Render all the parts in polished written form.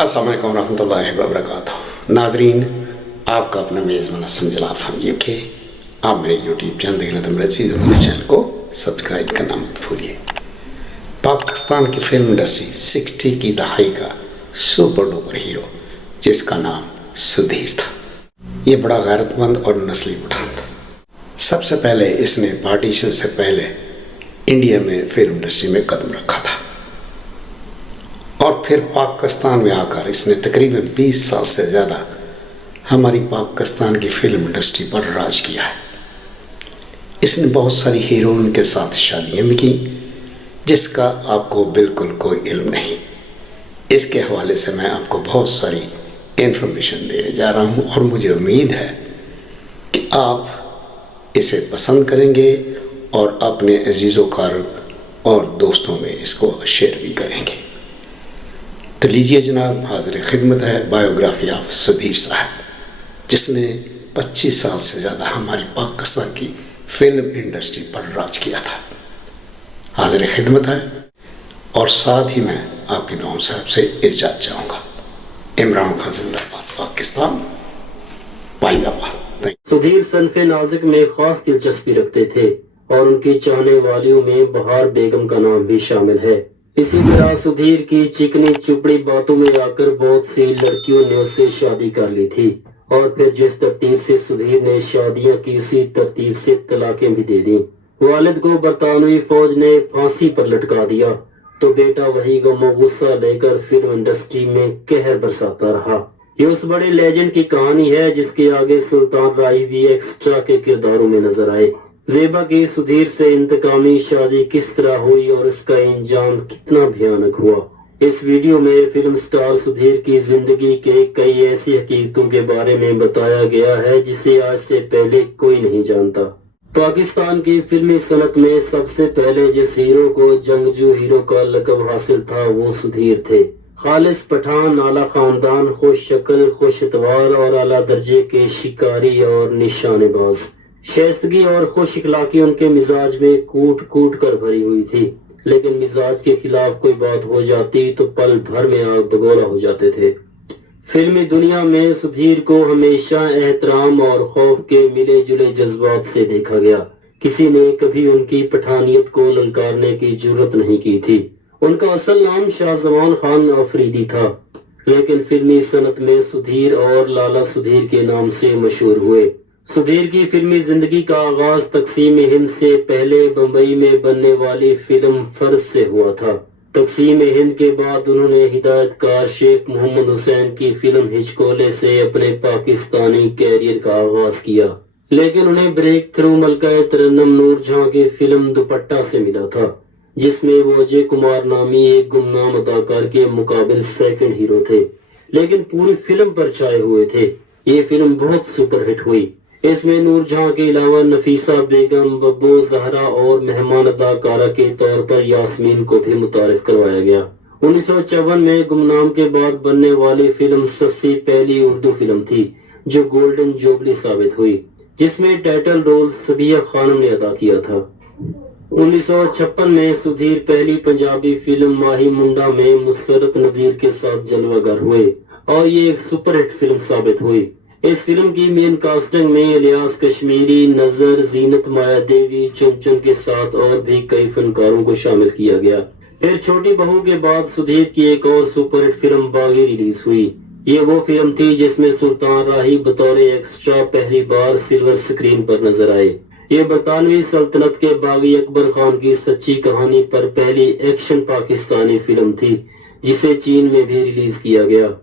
अस्सलाम वालेकुम रहमतुल्लाहि व बरकातहू। नाजरीन, आपका अपना मेज़बान समझला फरमाइए कि आप मेरे यूट्यूब चैनल देखना तो मेरे चैनल को सब्सक्राइब करना मत भूलिए। पाकिस्तान की फिल्म इंडस्ट्री 60 की दहाई का सुपर डुपर हीरो जिसका नाम सुधीर था, ये बड़ा गैरतमंद और नस्ली पठान था। सबसे पहले इसने पार्टीशन से पहले इंडिया में फिल्म इंडस्ट्री में कदम रखा था और फिर पाकिस्तान में आकर इसने तकरीबन 20 साल से ज़्यादा हमारी पाकिस्तान की फिल्म इंडस्ट्री पर राज किया है। इसने बहुत सारी हीरोइन के साथ शादियाँ भी की जिसका आपको बिल्कुल कोई इल्म नहीं। इसके हवाले से मैं आपको बहुत सारी इन्फॉर्मेशन देने जा रहा हूँ और मुझे उम्मीद है कि आप इसे पसंद करेंगे और अपने अजीज़ों और दोस्तों में इसको शेयर भी करेंगे। तो लीजिए जनाब, हाजिर खिदमत है बायोग्राफी ऑफ सुधीर साहब, जिसने 25 साल से ज़्यादा हमारी पाकिस्तान की फिल्म इंडस्ट्री पर राज किया था। हाजिर खिदमत है और साथ ही मैं आपकी दुआओं से आपसे इजाज़त चाहूँगा। इमरान खान जिंदाबाद, पाकिस्तान पाइंदाबाद। सुधीर सनफे नाजिक में खास दिलचस्पी रखते थे और उनकी चाहने वालियों में बहार बेगम का नाम भी शामिल है। इसी तरह सुधीर की चिकनी चुपड़ी बातों में आकर बहुत सी लड़कियों ने उससे शादी कर ली थी और फिर जिस तरतीब से सुधीर ने शादियां की उसी तरतीब से तलाकें भी दे दी। वालिद को बरतानवी फौज ने फांसी पर लटका दिया तो बेटा वही गम गुस्सा लेकर फिल्म इंडस्ट्री में कहर बरसाता रहा। ये उस बड़े लेजेंड की कहानी है जिसके आगे सुल्तान राही भी एक्स्ट्रा के किरदारों में नजर आए। ज़ेबा की सुधीर से इंतकामी शादी किस तरह हुई और इसका इंजाम कितना भयानक हुआ, इस वीडियो में फिल्म स्टार सुधीर की जिंदगी के कई ऐसी हकीकतों के बारे में बताया गया है जिसे आज से पहले कोई नहीं जानता। पाकिस्तान की फिल्मी सनत में सबसे पहले जिस हीरो को जंगजू हीरो का लक़ब हासिल था वो सुधीर थे। खालिस पठान, आला खानदान, खुश शक्ल, खुश इतवार और आला दर्जे के शिकारी और निशानेबाज। शाइस्तगी और खुश इखलाकी उनके मिजाज में कूट कूट कर भरी हुई थी, लेकिन मिजाज के खिलाफ कोई बात हो जाती तो पल भर में आग बगोला हो जाते थे। फिल्मी दुनिया में सुधीर को हमेशा एहतराम और खौफ के मिले जुले जज्बात से देखा गया। किसी ने कभी उनकी पठानियत को ललकारने की जुर्रत नहीं की थी। उनका असल नाम शाहजवान खान अफरीदी था, लेकिन फिल्मी सनत में सुधीर और लाला सुधीर के नाम से मशहूर हुए। सुधीर की फिल्मी जिंदगी का आगाज तकसीम हिंद से पहले बम्बई में बनने वाली फिल्म फर्ज से हुआ था। तकसीम हिंद के बाद उन्होंने हिदायतकार शेख मोहम्मद हुसैन की फिल्म हिचकोले से अपने पाकिस्तानी कैरियर का आगाज किया, लेकिन उन्हें ब्रेक थ्रू मलका तरन्नुम नूरजहां की फिल्म दुपट्टा से मिला था, जिसमें वो अजय कुमार नामी एक गुमनाम अदाकार के मुकाबिल सेकंड हीरो थे, लेकिन पूरी फिल्म पर छाए हुए थे। ये फिल्म बहुत सुपरहिट हुई। इसमें नूरजहां के अलावा नफीसा बेगम, बब्बू जहरा और मेहमान अदाकारा के तौर पर यास्मीन को भी मुतारिफ करवाया गया। 1954 में गुमनाम के बाद बनने वाली फिल्म सस्सी पहली उर्दू फिल्म थी जो गोल्डन जुबली साबित हुई, जिसमें टाइटल रोल सबिया खानम ने अदा किया था। 1956 में सुधीर पहली पंजाबी फिल्म माही मुंडा में मुसरत नजीर के साथ जलवागर हुए और ये एक सुपरहिट फिल्म साबित हुई। इस फिल्म की मेन कास्टिंग में इलियास कश्मीरी, नजर, जीनत माया देवी, चुन के साथ और भी कई फनकारों को शामिल किया गया। फिर छोटी बहू के बाद सुधीर की एक और सुपरहिट फिल्म बागी रिलीज हुई। ये वो फिल्म थी जिसमें सुल्तान राही बतौर एक्स्ट्रा पहली बार सिल्वर स्क्रीन पर नजर आए। ये बरतानवी सल्तनत के बागी अकबर खान की सच्ची कहानी पर पहली एक्शन पाकिस्तानी फिल्म थी जिसे चीन में भी रिलीज किया गया।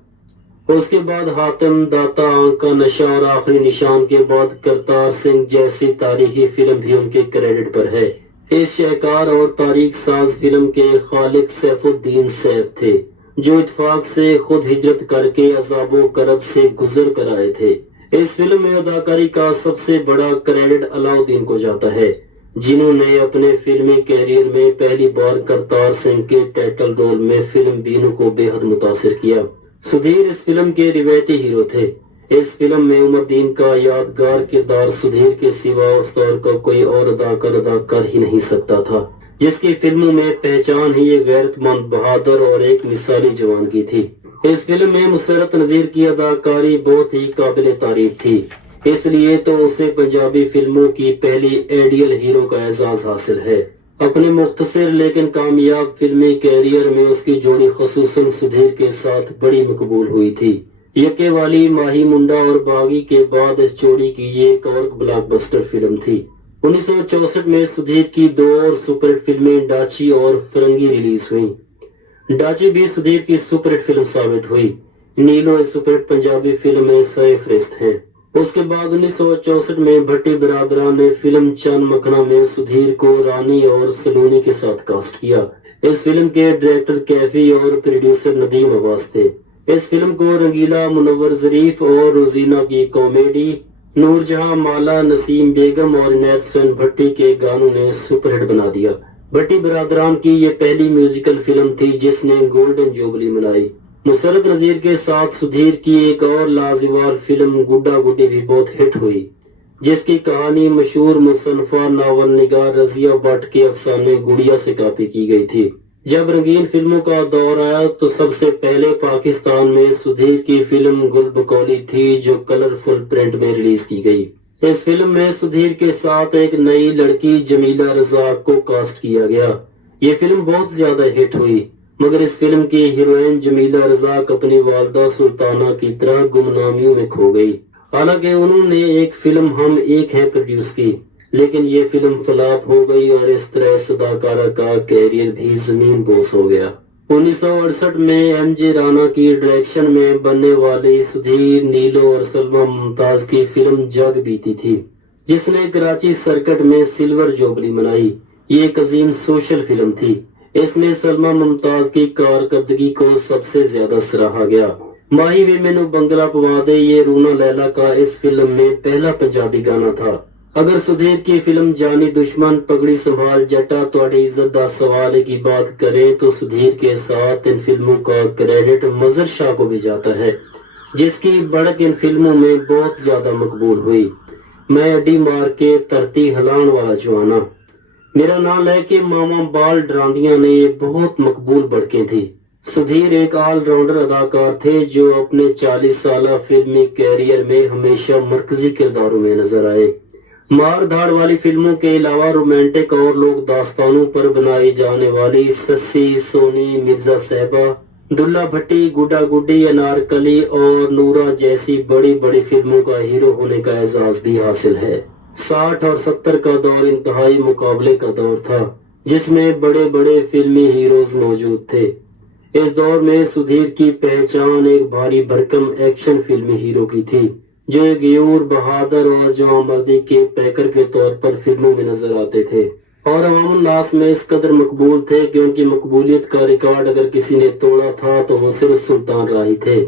उसके बाद हातिम, दाता, आंख का नशा और आखिरी निशान के बाद करतार सिंह जैसी तारीखी फिल्म भी उनके क्रेडिट पर है। इस शाहकार और तारीख साज फिल्म के खालिक सैफुद्दीन सैफ थे, जो इत्तेफाक से खुद हिजरत करके अजाबो करब से गुजर कर आए थे। इस फिल्म में अदाकारी का सबसे बड़ा क्रेडिट अलाउद्दीन को जाता है, जिन्होंने अपने फिल्मी कैरियर में पहली बार करतार सिंह के टाइटल रोल में फिल्म बीनू को बेहद मुतासिर किया। सुधीर इस फिल्म के रिवायती हीरो थे। इस फिल्म में उमरदीन का यादगार किरदार सुधीर के सिवा उस दौर का कोई और अदाकार अदा कर ही नहीं सकता था, जिसकी फिल्मों में पहचान ही एक गैरतमंद, बहादुर और एक मिसाली जवान की थी। इस फिल्म में मुसरत नजीर की अदाकारी बहुत ही काबिल तारीफ थी, इसलिए तो उसे पंजाबी फिल्मों की पहली आइडियल हीरो का एजाज हासिल है। अपने मुख्तसर लेकिन कामयाब फिल्मी कैरियर में उसकी जोड़ी खसूसन सुधीर के साथ बड़ी मकबूल हुई थी। यके वाली, माही मुंडा और बागी के बाद इस जोड़ी की ये एक और ब्लॉकबस्टर फिल्म थी। 1964 में सुधीर की दो और सुपरहिट फिल्में डाची और फिरंगी रिलीज हुई। डाची भी सुधीर की सुपरहिट फिल्म साबित हुई। नीलो एक सुपरहिट पंजाबी फिल्म में सरफहरिस्त हैं। उसके बाद 1964 में भट्टी बिरादरान ने फिल्म चंद मखना में सुधीर को रानी और सलोनी के साथ कास्ट किया। इस फिल्म के डायरेक्टर कैफी और प्रोड्यूसर नदीम अब्बास थे। इस फिल्म को रंगीला, मुनव्वर ज़रीफ और रोजीना की कॉमेडी, नूरजहां, माला, नसीम बेगम और इनायत हुसैन भट्टी के गानों ने सुपरहिट बना दिया। भट्टी बिरादरान की ये पहली म्यूजिकल फिल्म थी जिसने गोल्डन जुबली मनाई। मुसरत नजीर के साथ सुधीर की एक और लाजवाब फिल्म गुड्डा गुड्डी भी बहुत हिट हुई, जिसकी कहानी मशहूर मुसन्नफा नावल निगार रजिया भट्ट के अफसाने गुड़िया से कॉपी की गई थी। जब रंगीन फिल्मों का दौर आया तो सबसे पहले पाकिस्तान में सुधीर की फिल्म गुल बकौली थी, जो कलरफुल प्रिंट में रिलीज की गई। इस फिल्म में सुधीर के साथ एक नई लड़की जमीला रज़ाक को कास्ट किया गया। ये फिल्म बहुत ज्यादा हिट हुई, मगर इस फिल्म की हीरोइन जमीला रज़ाक अपनी वालदा सुल्ताना की तरह गुमनामियों में खो गई। हालांकि उन्होंने एक फिल्म हम एक है प्रोड्यूस की, लेकिन ये फिल्म फ्लॉप हो गई और इस तरह इस अदाकारा का कैरियर भी जमीन बोस हो गया। 1968 में एमजे राना की डायरेक्शन में बनने वाली सुधीर, नीलो और सलमा मुमताज की फिल्म जग बीती थी, जिसने कराची सर्किट में सिल्वर जुबली मनाई। ये एक अजीम सोशल फिल्म थी। इसमें सलमा मुमताज की कारकर्दगी को सबसे ज्यादा सराहा गया। माही वे मैनू बंगला पवा दे, ये रूना लैला का इस फिल्म में पहला पंजाबी गाना था। अगर सुधीर की फिल्म जानी दुश्मन, पगड़ी संभाल जटा, तुहाडी इज्जत दा सवाल की बात करें तो सुधीर के साथ इन फिल्मों का क्रेडिट मजर शाह को भी जाता है, जिसकी बढ़त इन फिल्मों में बहुत ज्यादा मकबूल हुई। मैं अड्डी मार के धरती हिलान वाला जवाना, मेरा नाम लेके मामा बाल डरांदियां ने ये बहुत मकबूल बढ़के थी। सुधीर एक ऑलराउंडर अदाकार थे जो अपने 40 साल फिल्मी कैरियर में हमेशा मरकजी किरदारों में नजर आए। मार धाड़ वाली फिल्मों के अलावा रोमांटिक और लोक दास्तानों पर बनाई जाने वाली सस्सी, सोनी, मिर्जा साहिबा, दुल्ला भट्टी, गुड्डा गुड्डी, अनारकली और नूरा जैसी बड़ी बड़ी फिल्मों का हीरो होने का एजाज भी हासिल है। 60 और 70 का दौर इंतहाई मुकाबले का दौर था, जिसमें बड़े बड़े फिल्मी हीरोज मौजूद थे। इस दौर में सुधीर की पहचान एक भारी भरकम एक्शन फिल्मी हीरो की थी, जो एक यूर, बहादुर और जवांमर्दी के पैकर के तौर पर फिल्मों में नजर आते थे और अवामुन नास में इस कदर मकबूल थे कि उनकी मकबूलियत का रिकॉर्ड अगर किसी ने तोड़ा था तो वो सिर्फ सुल्तान राही थे।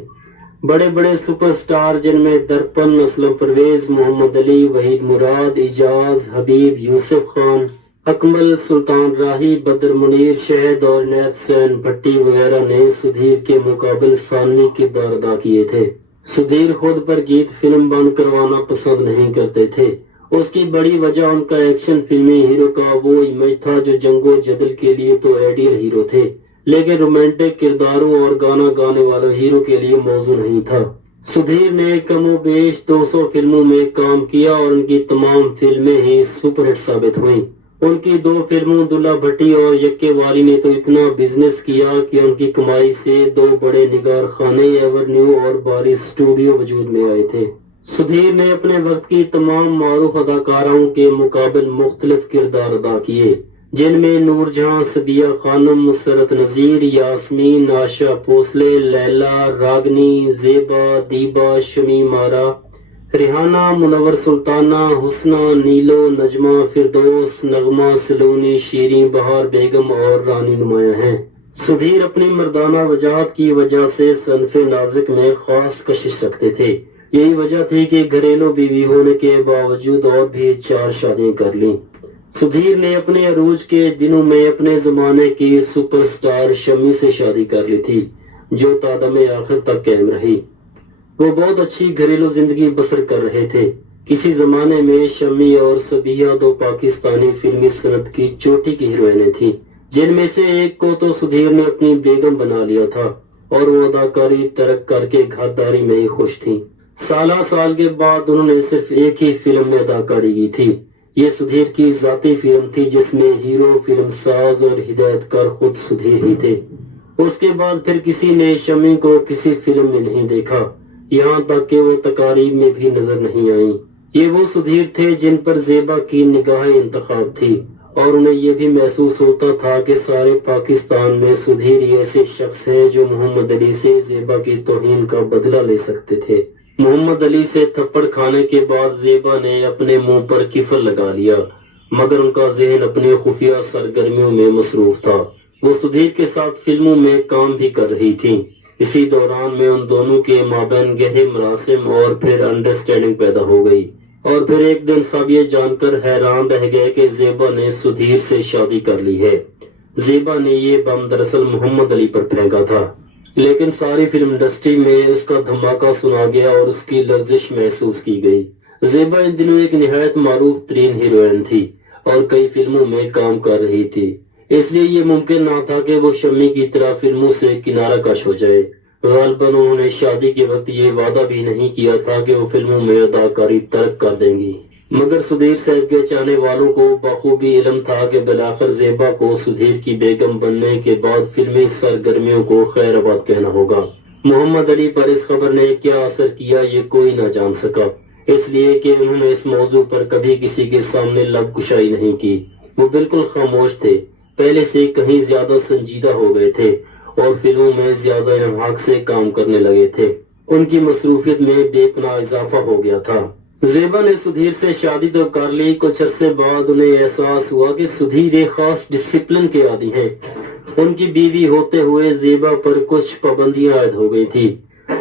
बड़े बड़े सुपरस्टार जिनमें दर्पण, असलम परवेज, मोहम्मद अली, वहीद मुराद, इजाज, हबीब, यूसुफ खान, अकमल, सुल्तान राही, बदर मुनीर, शहद और इनायत हुसैन भट्टी वगैरह ने सुधीर के मुकाबले सानवी किरदार अदा किए थे। सुधीर खुद पर गीत फिल्म बंद करवाना पसंद नहीं करते थे। उसकी बड़ी वजह उनका एक्शन फिल्मी हीरो का वो इमेज था जो जंगो जदल के लिए तो आइडियल हीरो थे, लेकिन रोमांटिक किरदारों और गाना गाने वाले हीरो के लिए मौजू नहीं था। सुधीर ने कमोबेश 200 फिल्मों में काम किया और उनकी तमाम फिल्में ही सुपरहिट साबित हुईं। उनकी 2 फिल्मों दुल्ला भट्टी और यक्के वाली ने तो इतना बिजनेस किया कि उनकी कमाई से 2 बड़े निगार खाने, एवरन्यू और बारी स्टूडियो वजूद में आए थे। सुधीर ने अपने वक्त की तमाम मारूफ अदाकाराओं के मुकाबले मुख्तलिफ किरदार अदा किए, जिनमें नूरजहां, सबिया खानम, मुसरत नजीर, यास्मीन, आशा भोसले, लैला, रागनी, जेबा, दीबा, शमी मारा, रिहाना, मुनव्वर सुल्ताना, हुस्ना, नीलो, नजमा, फिरदौस, नगमा, सलोनी, शीरी, बहार बेगम और रानी नुमाया हैं। सुधीर अपनी मर्दाना वजाहत की वजह से सनफे नाजिक में खास कशिश रखते थे। यही वजह थी कि घरेलू बीवी होने के बावजूद और भी 4 शादियां कर लीं। सुधीर ने अपने अरूज के दिनों में अपने जमाने की सुपरस्टार शमी से शादी कर ली थी, जो तादमे आखिर तक कायम रही। वो बहुत अच्छी घरेलू जिंदगी बसर कर रहे थे। किसी जमाने में शमी और सबिया 2 पाकिस्तानी फिल्मी सनत की चोटी की हीरोइनें थी, जिनमें से एक को तो सुधीर ने अपनी बेगम बना लिया था। اور وہ اداکاری ترک کر کے گھرداری میں ہی خوش تھیں۔ سالہ سال کے بعد انہوں نے صرف ایک ہی فلم میں اداکاری کی تھی۔ یہ سدھیر کی ذاتی فلم تھی جس میں ہیرو، فلم ساز اور ہدایت کار خود سدھیر ہی تھے۔ اس کے بعد پھر کسی نے شمی کو کسی فلم میں نہیں دیکھا، یہاں تک کہ وہ تقاریب میں بھی نظر نہیں آئیں۔ یہ وہ سدھیر تھے جن پر زیبا کی نگاہ انتخاب تھی، اور انہیں یہ بھی محسوس ہوتا تھا کہ سارے پاکستان میں سدھیر ہی ایسے شخص ہیں جو محمد علی سے زیبا کی توہین کا بدلہ لے سکتے تھے۔ محمد علی سے تھپڑ کھانے کے بعد زیبا نے اپنے منہ پر کفل لگا لیا، مگر ان کا ذہن اپنی خفیہ سرگرمیوں میں مصروف تھا۔ وہ سدھیر کے ساتھ فلموں میں کام بھی کر رہی تھیں۔ اسی دوران میں ان دونوں کے مابین گہرے مراسم اور پھر انڈرسٹینڈنگ پیدا ہو گئی، اور پھر ایک دن سب یہ جان کر حیران رہ گئے کہ زیبا نے سدھیر سے شادی کر لی ہے۔ زیبا نے یہ بم دراصل محمد علی پر پھینکا تھا، لیکن ساری فلم انڈسٹری میں اس کا دھماکہ سنا گیا اور اس کی لرزش محسوس کی گئی۔ زیبا ان دنوں ایک نہایت معروف ترین ہیروئن تھی اور کئی فلموں میں کام کر رہی تھی، اس لیے یہ ممکن نہ تھا کہ وہ شمی کی طرح فلموں سے کنارہ کش ہو جائے۔ غالباً انہوں نے شادی کے وقت یہ وعدہ بھی نہیں کیا تھا کہ وہ فلموں میں اداکاری ترک کر دیں گی، مگر سدھیر صاحب کے چاہنے والوں کو بخوبی علم تھا کہ بالآخر زیبا کو سدھیر کی بیگم بننے کے بعد فلمی سرگرمیوں کو خیر آباد کہنا ہوگا۔ محمد علی پر اس خبر نے کیا اثر کیا یہ کوئی نہ جان سکا، اس لیے کہ انہوں نے اس موضوع پر کبھی کسی کے سامنے لب کشائی نہیں کی۔ وہ بالکل خاموش تھے، پہلے سے کہیں زیادہ سنجیدہ ہو گئے تھے اور فلموں میں زیادہ انہماک سے کام کرنے لگے تھے۔ ان کی مصروفیت میں بے پناہ اضافہ ہو گیا تھا۔ زیبا نے سدھیر سے شادی تو کر لی، کچھ عرصے بعد انہیں احساس ہوا کہ سدھیر ایک خاص ڈسپلن کے عادی ہیں۔ ان کی بیوی ہوتے ہوئے زیبا پر کچھ پابندیاں عائد ہو گئی تھی۔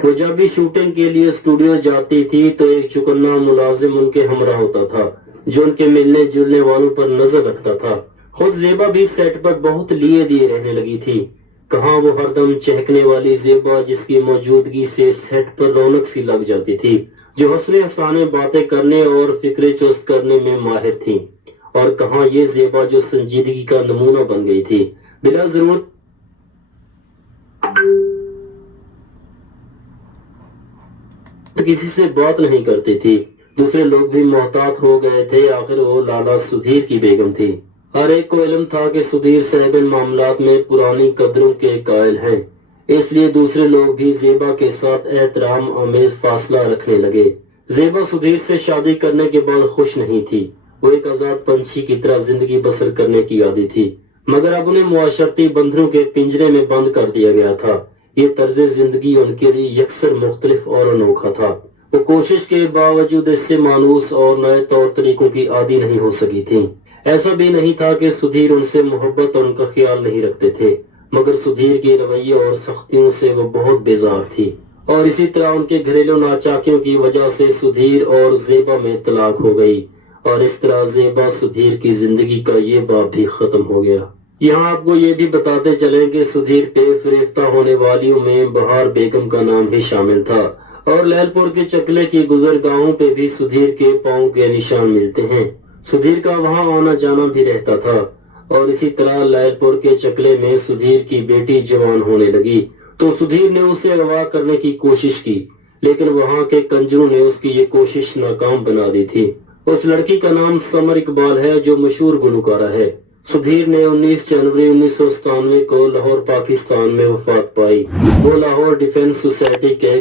وہ جب بھی شوٹنگ کے لیے اسٹوڈیو جاتی تھی تو ایک چکنا ملازم ان کے ہمراہ ہوتا تھا جو ان کے ملنے جلنے والوں پر نظر رکھتا تھا۔ خود زیبا بھی سیٹ پر بہت لیے دیے رہنے لگی تھی۔ کہاں وہ ہر دم چہکنے والی زیبا جس کی موجودگی سے سیٹ پر رونق سی لگ جاتی تھی، جو حسن حسانے باتیں کرنے اور فکرے چست کرنے میں ماہر تھیں، اور کہاں یہ زیبا جو سنجیدگی کا نمونہ بن گئی تھی، بلا ضرورت کسی سے بات نہیں کرتی تھی۔ دوسرے لوگ بھی محتاط ہو گئے تھے، آخر وہ لالا سدھیر کی بیگم تھی۔ ہر ایک کو علم تھا کہ سدھیر صاحب ان معاملات میں پرانی قدروں کے قائل ہیں، اس لیے دوسرے لوگ بھی زیبا کے ساتھ احترام آمیز فاصلہ رکھنے لگے۔ زیبا سدھیر سے شادی کرنے کے بعد خوش نہیں تھی، وہ ایک آزاد پنچھی کی طرح زندگی بسر کرنے کی عادی تھی، مگر اب انہیں معاشرتی بندھنوں کے پنجرے میں بند کر دیا گیا تھا۔ یہ طرز زندگی ان کے لیے یکسر مختلف اور انوکھا تھا۔ وہ کوشش کے باوجود اس سے مانوس اور نئے طور طریقوں کی عادی نہیں ہو سکی تھی۔ ایسا بھی نہیں تھا کہ سدھیر ان سے محبت اور ان کا خیال نہیں رکھتے تھے، مگر سدھیر کے رویے اور سختیوں سے وہ بہت بیزار تھی، اور اسی طرح ان کے گھریلو ناچاکیوں کی وجہ سے سدھیر اور زیبا میں طلاق ہو گئی، اور اس طرح زیبا سدھیر کی زندگی کا یہ باب بھی ختم ہو گیا۔ یہاں آپ کو یہ بھی بتاتے چلیں کہ سدھیر پہ فریفتہ ہونے والیوں میں بہار بیگم کا نام بھی شامل تھا، اور لیل پور کے چکلے کی گزرگاہوں پہ بھی سدھیر کے پاؤں کے نشان ملتے ہیں۔ سدھیر کا وہاں آنا جانا بھی رہتا تھا، اور اسی طرح لیل پور کے چکلے میں سدھیر کی بیٹی جوان ہونے لگی تو سدھیر نے اسے اغوا کرنے کی کوشش کی، لیکن وہاں کے کنجروں نے اس کی یہ کوشش ناکام بنا دی تھی۔ اس لڑکی کا نام سمر اقبال ہے جو مشہور گلوکارہ ہے۔ سدھیر نے 19 جنوری 1997 کو لاہور پاکستان میں وفات پائی۔ وہ لاہور ڈیفنس سوسائٹی کے